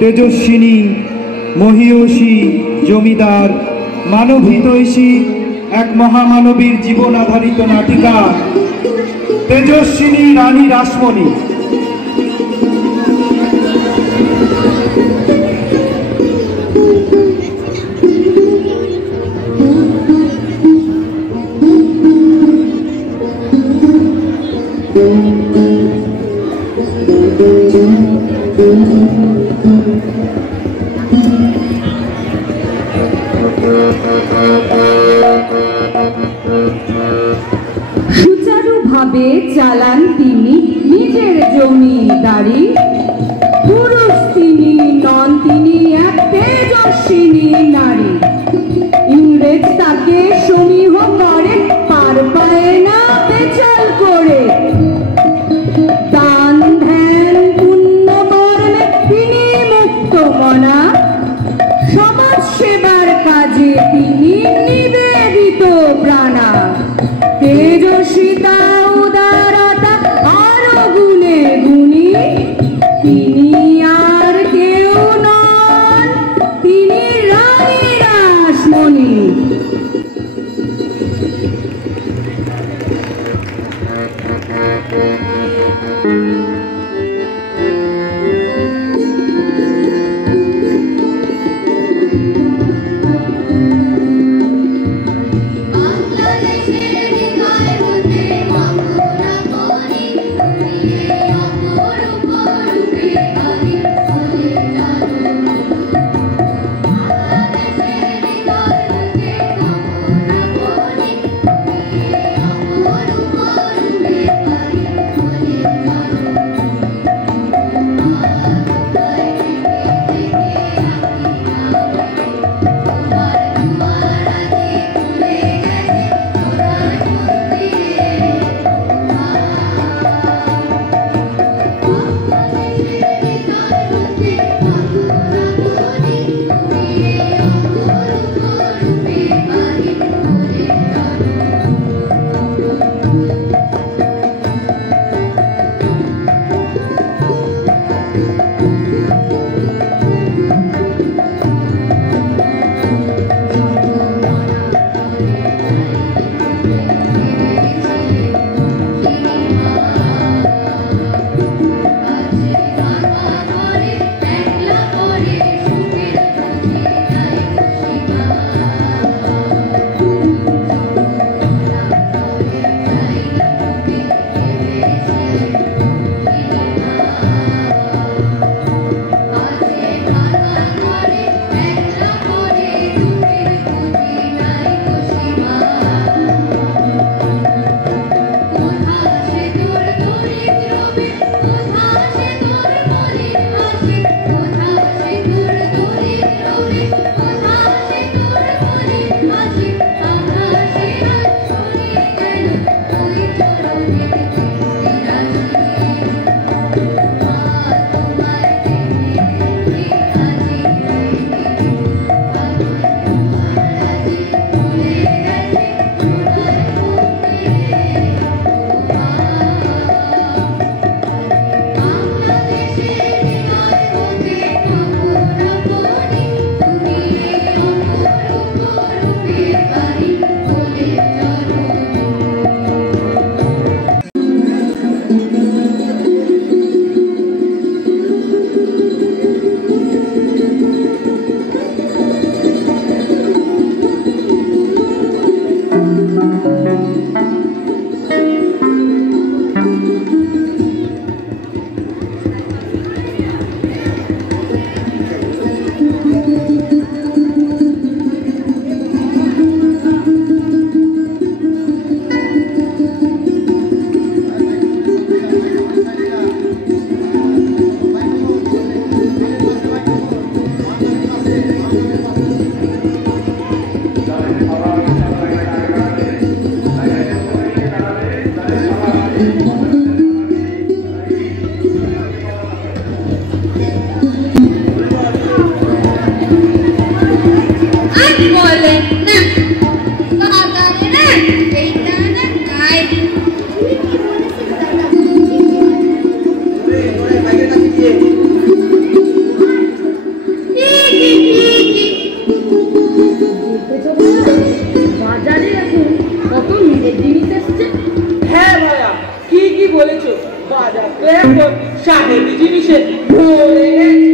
তেজস্বিনী মহিয়সী জমিদার মানবহিতৈষী এক মহামানবীর জীবন আধারিত নাটিকা তেজস্বিনী রানী রাসমণি। সুচারুভাবে চালান তিনি নিজের জমিদারি। পুরুষ তিনি নন, তিনি এক তেজস্বিনী নারী। ইংরেজ তাকে সমীহ করে, পার পায় না বেচাল করে। দান ধ্যান পুণ্য কর্মে তিনি মুক্ত মনা। সমাজ সেবার কাজে তিনি নিবেদিত প্রাণা। তেজস্বিতা উদারতা আরো গুণে গুণী, তিনি আর কেউ নন, তিনি রানী রাসমণি। এখন সাহেবী জিনিসে ভরে গেছে।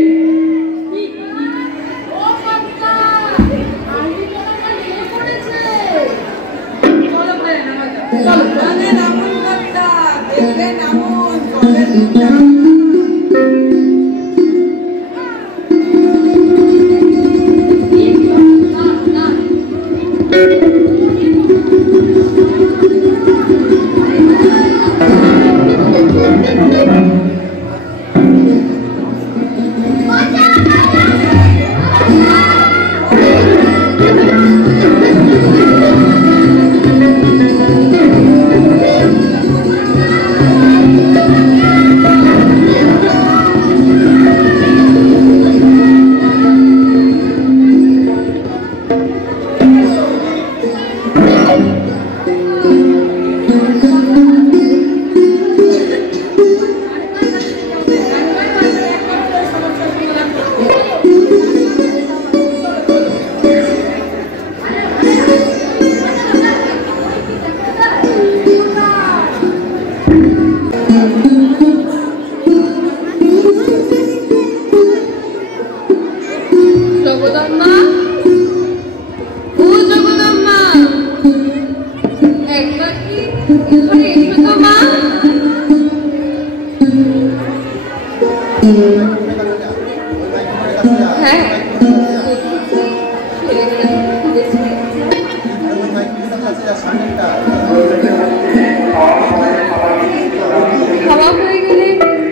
খাওয়া হয়ে গেলে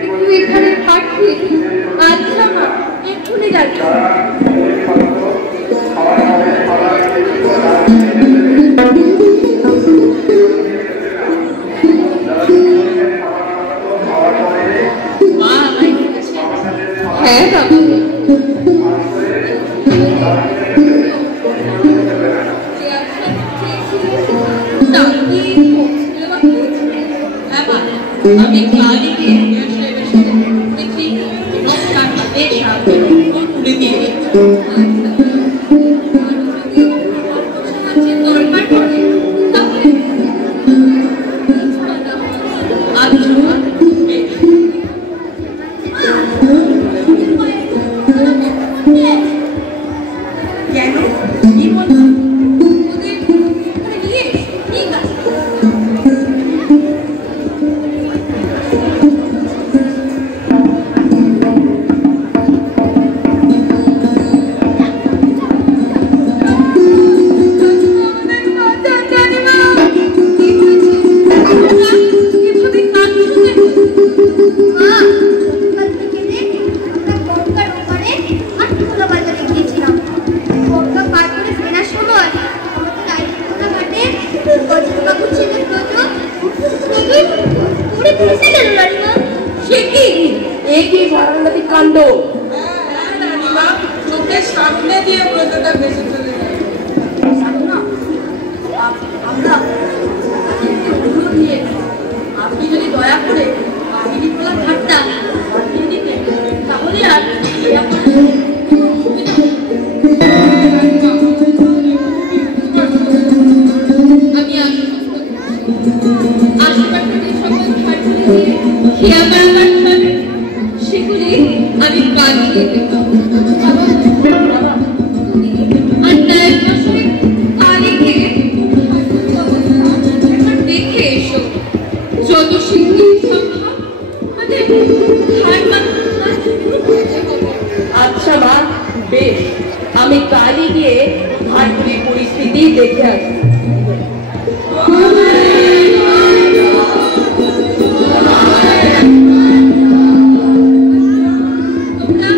একটু এখানে থাকবি। আচ্ছা মা, এক্ষুনি যাচ্ছি। হ্যাঁ বাবা, আমি কালি দিয়ে দেখি নকশার হাতে সাথে তুলে দিয়ে কেন কি বলছো? কাণ্ড চোখের সামনে দিয়ে ব্রতটা ভেসে চলে যায়। আপনি যদি দয়া করে বাহিনী খোলা ঘাটটা বানিয়ে দিতেন তাহলে আর আমি আশেপাশে সকল ঘাটগুলি দিয়ে খেয়া বেড়াবার সেগুলি আমি বানিয়ে দেব। আর তার পাশে আলিকে একবার দেখে এসো, যত শীঘ্র সম্ভব আমাদের আচ্ছা মা, বেশ, আমি কালই গিয়ে ঘাটগুলির পরিস্থিতি দেখে আসবো। তোমরা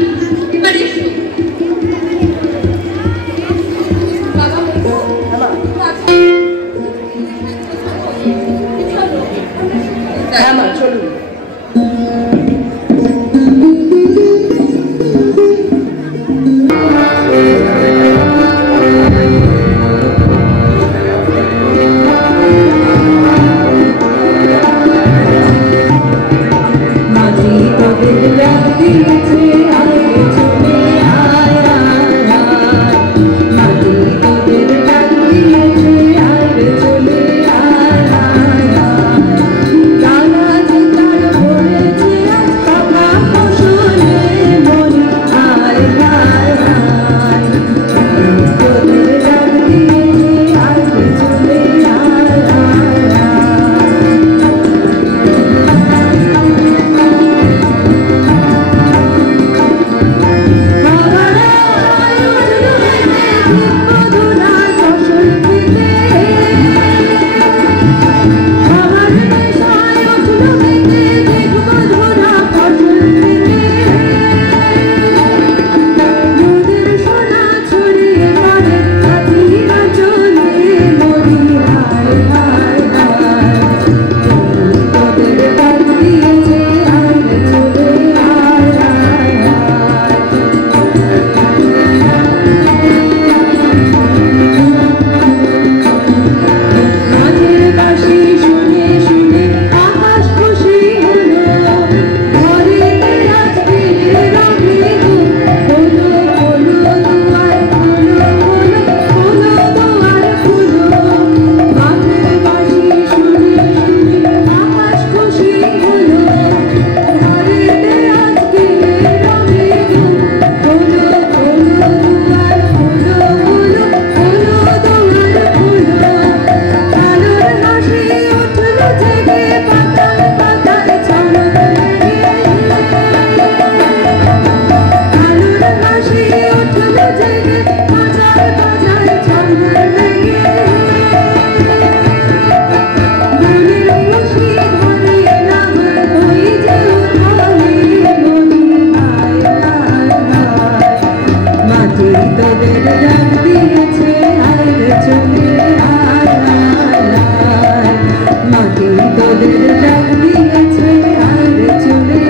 তোদের ডাক দিয়েছে আর চলে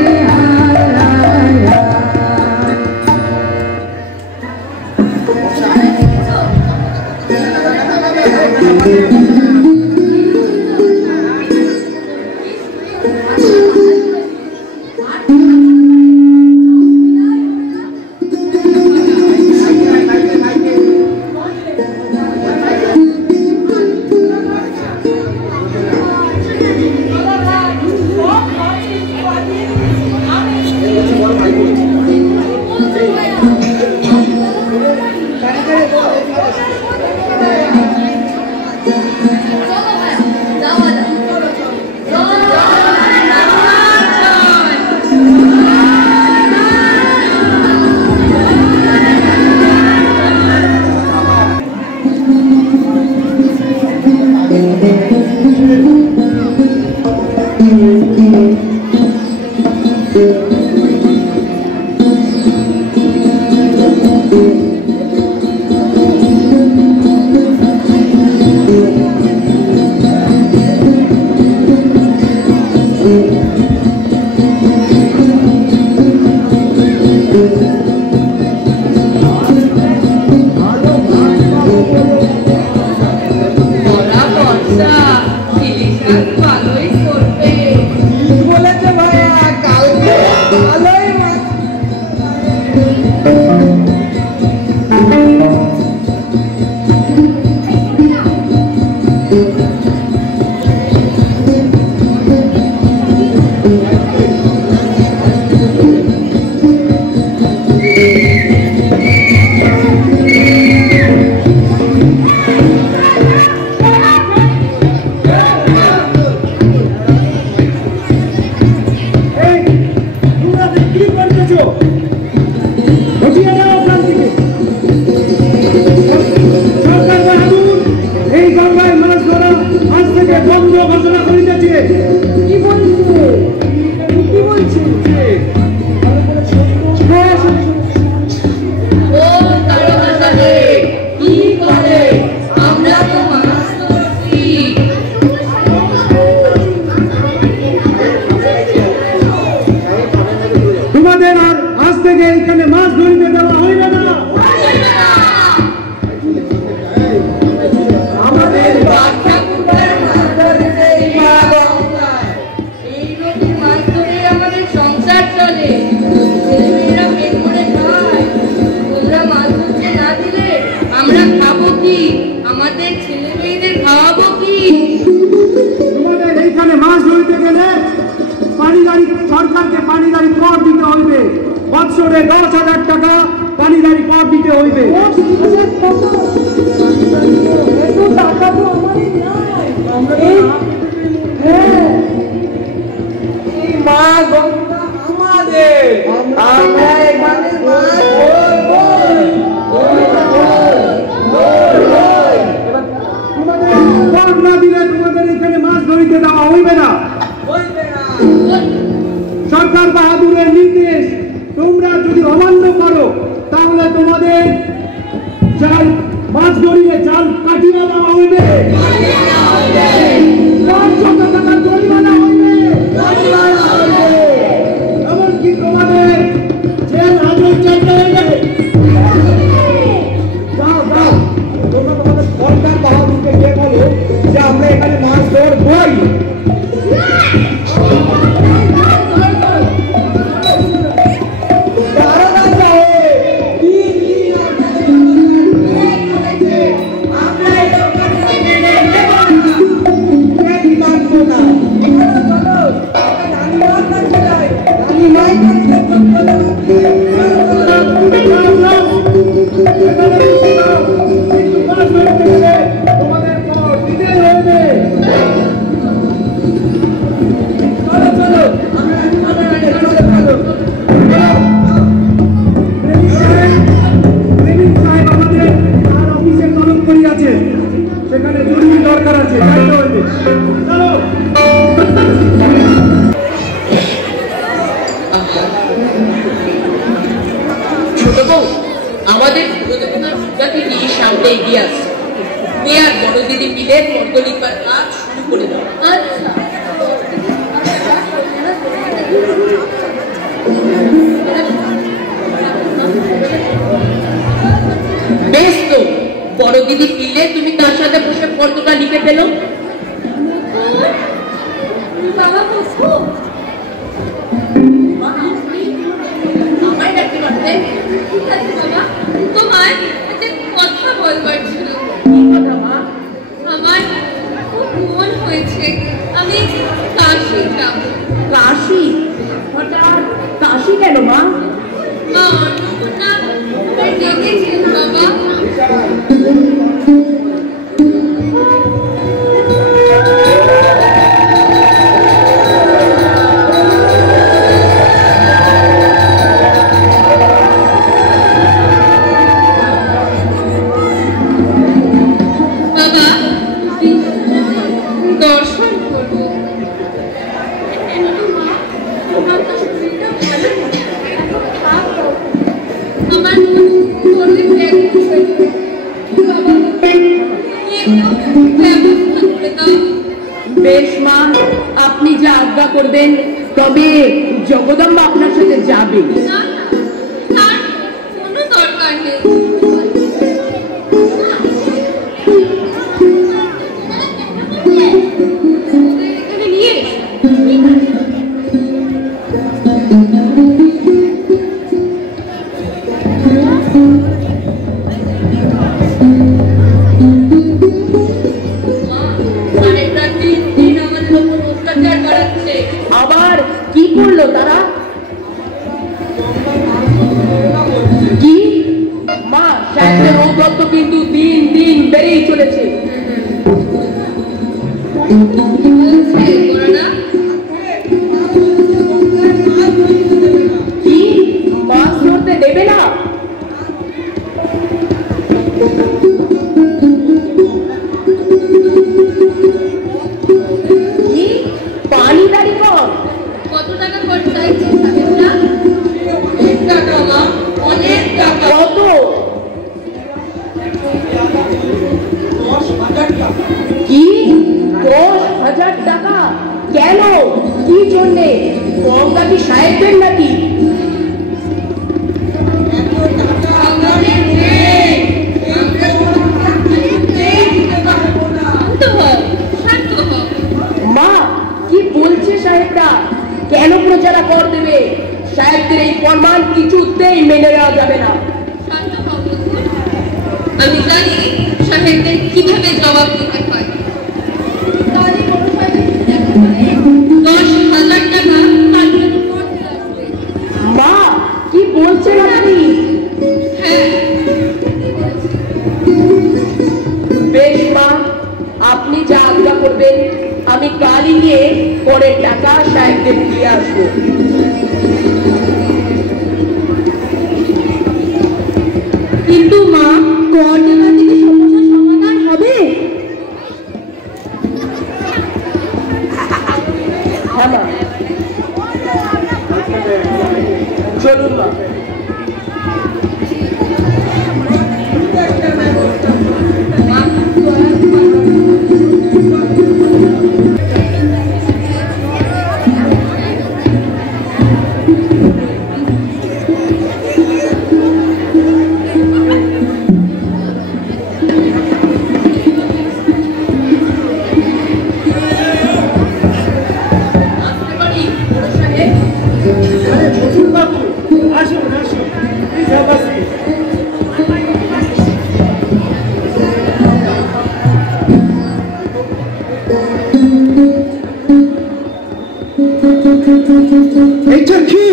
সরকারকে পানিদারি কর দিতে হইবে, বৎসরে 10,000 টাকা পানিদারি কর দিতে হইবে। মা গঙ্গা আমাদের, আমরা এখানে কর না দিলে তোমাদের এখানে মাছ ধরিতে দেওয়া হইবে না। সরকার বাহাদুরের নির্দেশ তোমরা যদি অমান্য করো তাহলে তোমাদের জাল মাছ ধরিয়ে জাল কাটিয়ে দেওয়া হইবে, 500 টাকা জরিমানা হইবে, এমনকি তোমাদের জেল হাজত চাইতে হইবে। যাও যাও, তোমরা তোমাদের সরকার বাহাদুরকে গিয়ে বলো যে আমরা এখানে মাছ ধরবই। সেখানে জরুরি দরকার আছে, যাইতে হইবে। চলো। ছোট বউ, আমাদের পুরোদমনাকে নিয়ে সামনে এগিয়ে আসছে। তুমি আর বড় দিদি মিলে পর্দলিপার কাজ শুরু করে দাও। আচ্ছা। বাবা বসু মা আপনি আমায় ডাকতে পারতেন? ঠিক আছে বাবা, তোমার একটা কথা বলবার ছিল। কি কথা মা? আমার খুব মন হয়েছে আমি কাশি যাব। কাশি? হঠাৎ কাশি কেন মা? মা অন্নপূর্ণা আমার ডেকেছেন বাবা। বাবা দর্শন করবো। তোমার তো শরীরটা ভালো না, এখন খাবো। আমার বড়ই ব্যাকুল হয়েছে। বাবা একটু ব্যবস্থা করে দাও। বেশ মা, আপনি যা আজ্ঞা করবেন, তবে জগদম্বা আপনার সাথে যাবে। না না, তার কোনো দরকার নেই। ওদের এখানে নিয়ে এসো। মা, সাহেবরা দিন দিন আমাদের উপর অত্যাচার করাচ্ছে। আবার কি করলো তারা? কি? মা, সাহেবদের ঔদ্ধত্য কিন্তু দিন দিন বেড়েই চলেছে। বলছে করোনা কি? মাছ ধরতে দেবে না? কি? পানি দাঁড়ি কর? কত টাকা খরচ চাইছে সাহেবরা? অনেক টাকা মা, অনেক টাকা। কত? 10,000 টাকা। কি? 10,000 টাকা? কেন? কি জন্যে? গঙ্গা কি সাহেবদের নাকি? আমাদের নেই। শান্ত হও, শান্ত হও। মা, কি বলছে সাহেবরা? কেন প্রজারা কর দেবে? সাহেবদের এই ফরমান কিছুতেই মেনে নেওয়া যাবে না। শান্ত হও বন্ধু। আমি জানি সাহেবদের কিভাবে জবাব দিতে হয়। তারই বড় সাহেবের দেখা হয় 10,000 টাকা তার জন্য করতে আসবে। মা, কি বলছেন আপনি? হ্যাঁ, বেশ মা, আপনি যা আজ্ঞা করবেন, আমি কালই গিয়ে পরের টাকা সাহেবদের দিয়ে আসবো। কিন্তু মা, কর টাকা থেকে সমস্যার সমাধান হবে? হ্যাঁ মা, চলুন মা। আসতে পারি বড় সাহেব? আরে বসুন বাবু, আসুন আসুন, প্লিজ হ্যাভ আ সিট। এইটা কি?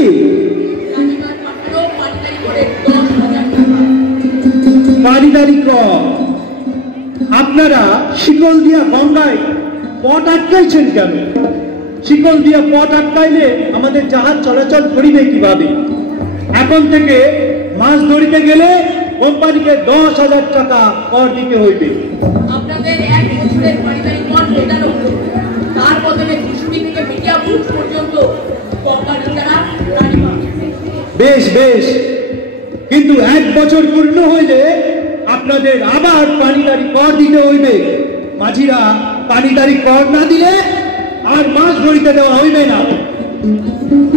রানীমার মাত্র পানিদারি করে 10,000 টাকা। পানিদারি কর। আপনারা শিকল দিয়া গঙ্গায় পথ আটকাইছেন কেন? শিকল দিয়া পথ আটকাইলে আমাদের জাহাজ চলাচল করিবে কিভাবে? এখন থেকে মাছ ধরিতে গেলে কোম্পানিকে 10,000 টাকা কর দিতে হইবে। আপনাদের 1 বছরের পানিদারি কর মেটানো হলো। তার বদলে কুসুমি থেকে মিডিয়াপুর পর্যন্ত কোম্পানি দ্বারা রানীমা। বেশ বেশ, কিন্তু 1 বছর পূর্ণ হইলে আপনাদের আবার পানিদারি কর দিতে হইবে। মাঝিরা পানিদারি কর না দিলে আর মাছ ধরিতে দেওয়া হইবে না।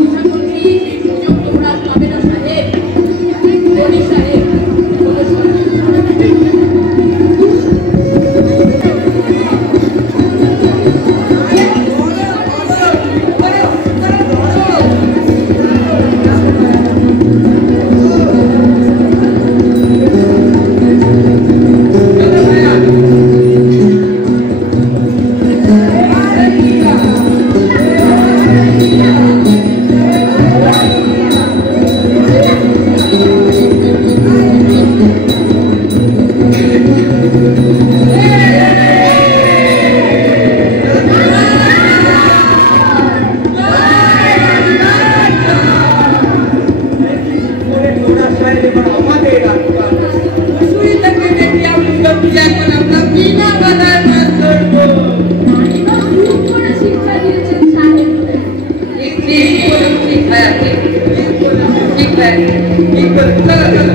আশা করছি এই সুযোগ তোমরা পাবে না সাহেব। বলি সাহেব, বলো সাহেব। ঠিক বলেছো, চলো চলো।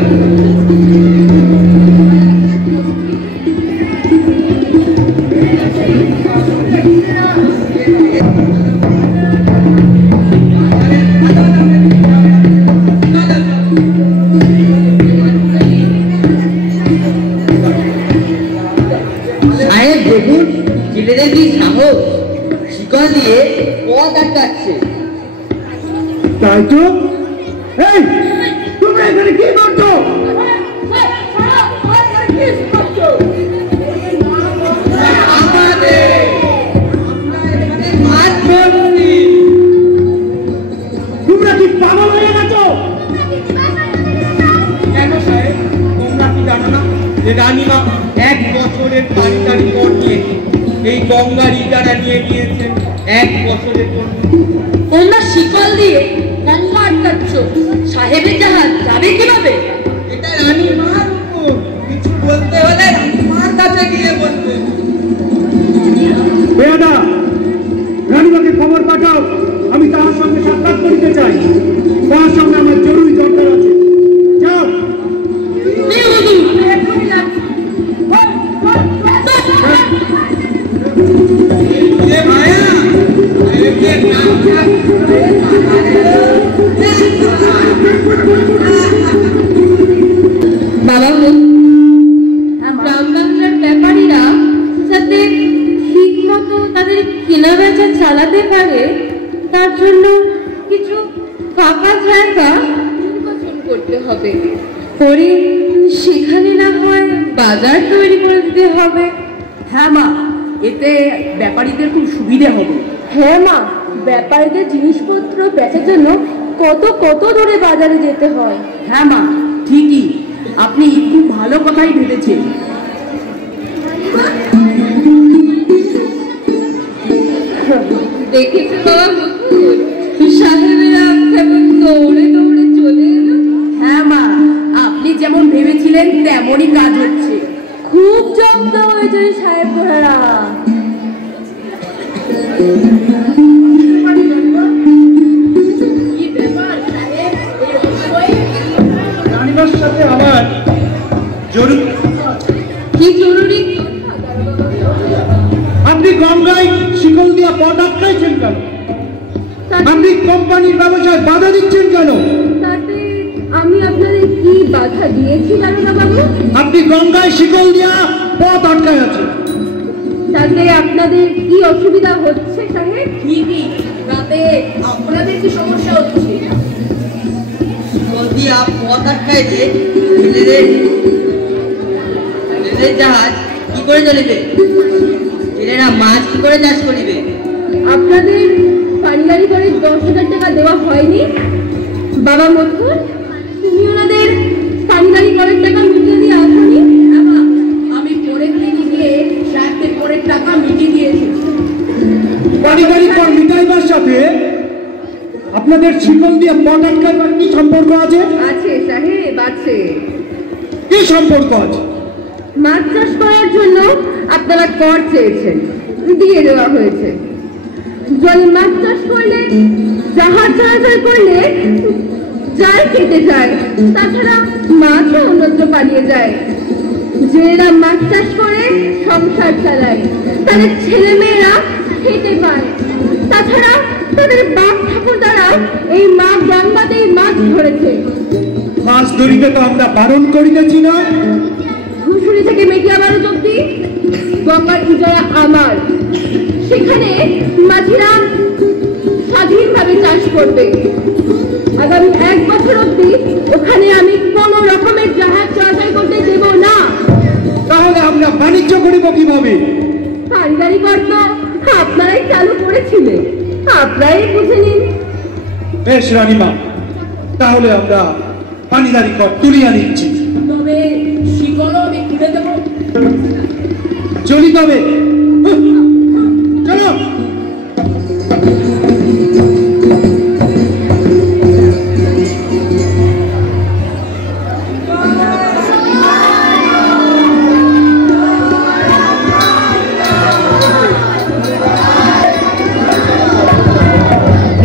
সাহেব দেখুন, ছেলেদের কি সাহস, শিকল দিয়ে পথ আটকাচ্ছে। তাই তো। এই তোমরা এখানে কি করছো? তোমরা কি পাগল হয়ে গেছো? কেন সাহেব, তোমরা কি জানো না যে রানীমা 1 বছরের পারিবারিক কর নিয়েছে? এই গঙ্গার ইজারা নিয়ে নিয়েছেন 1 বছরের জন্য। তোমরা শিকল দিয়ে গঙ্গা আটকাচ্ছ, সাহেবের জাহাজ যাবে কিভাবে? এটা রানীমার উপর, কিছু বলতে হলে রানীমার কাছে গিয়ে বলবে। বেয়াদা, রানীমাকে খবর পাঠাও, আমি তার সঙ্গে সাক্ষাৎ করতে চাই। তার সঙ্গে আমার জরুরি দরকার আছে। যাও। এ মায়া, সাহেবদের নামটা বাবা, গ্রাম বাংলার ব্যাপারীরা যাতে ঠিক মতো তাদের কেনা বেচা চালাতে পারে, তার জন্য কিছু ফাঁকা জায়গা নির্বাচন করতে হবে। পরে সেখানে না হয় বাজার তৈরি করে দিতে হবে। হ্যাঁ মা, এতে ব্যাপারীদের খুব সুবিধে হবে। হ্যাঁ মা, ব্যাপারীদের জিনিসপত্র বেচার জন্য কত কত দূরে বাজারে যেতে হয়। হ্যাঁ মা, ঠিকই, আপনি খুব ভালো কথাই ভেবেছেন। দেখেছো বাবা মুকুল, সাহেবেরা কেমন দৌড়ে দৌড়ে চলে এলো। হ্যাঁ মা, আপনি যেমন ভেবেছিলেন তেমনই কাজ হচ্ছে। খুব জব্দ হয়েছে সাহেব ঘোড়ারা। কি ব্যাপার সাহেব, এই অসময়ে? রানীমার সাথে আমার জরুরি। কি জরুরি? আপনি গঙ্গায় শিকল দিয়ে পথ আটকাইছেন কেন? আপনি কোম্পানির ব্যবসায় বাধা দিচ্ছেন কেন? তাতে আমি আপনাদের কি বাধা দিয়েছি দারোগা বাবু? আপনি গঙ্গায় শিকল দিয়া পথ আটকায় আছেন। তাতে আপনাদের কি অসুবিধা হচ্ছে সাহেব? ঠিকই, তাতে আপনাদের কি সমস্যা হচ্ছে? শিকল দিয়া পথ আটকাইছে, ছেলেদের জাহাজ কি করে চলিবে? ছেলেরা মাছ কি করে চাষ করিবে? আপনাদের পারিবারিক করে 10,000 টাকা দেওয়া হয়নি? বাবা মথুর, তুমি ওনাদের পারিবারিক করের টাকা মিটিয়ে দিয়ে আসনি? আমি পরের দিন গিয়ে সাহেবদের পরের টাকা মিটিয়ে দিয়েছি। পারিবারিক কর মিটাইবার সাথে আপনাদের শিকল দিয়ে পথ আটকাইবার কি সম্পর্ক আছে? আছে সাহেব, আছে। কি সম্পর্ক আছে? মাছ চাষ করার জন্য আপনারা কর চেয়েছেন, দিয়ে দেওয়া হয়েছে। জলে মাছ চাষ করলে, জাহাজ চলাচল করলে জাল কেটে যায়, তাছাড়া মাছও অন্যত্র পালিয়ে যায়। যারা মাছ চাষ করে সংসার চালায়, তাদের ছেলে মেয়েরা খেতে পায়, তাছাড়া তাদের বাপ ঠাকুরদারা এই মা গঙ্গাতেই মাছ ধরেছে। মাছ ধরিতে তো আমরা বারণ করিতেছি না। ধূসুরি থেকে মেটিয়াবাড়ি অব্দি গঙ্গার ইজারা আমার। সেখানে মাঝিরা স্বাধীনভাবে চাষ করবে। আগামী 1 বছর অব্দি ওখানে আমি কোনো রকমের জাহাজ চলাচল করতে দেব না। তাহলে আমরা বাণিজ্য করিব কিভাবে? পারিবারিক অর্থ আপনারাই চালু করেছিলেন, আপনারাই বুঝে নিন। বেশ রানীমা, তাহলে আমরা পানিদারি কর তুলিয়া নিচ্ছি। তবে শিকলও আমি তুলে দেবো। চলি তবে, চলো।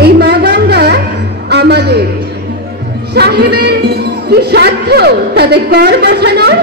এই মা গঙ্গা আমাদের, সাহেবের কি সাধ্য তাদের কর বসানোর?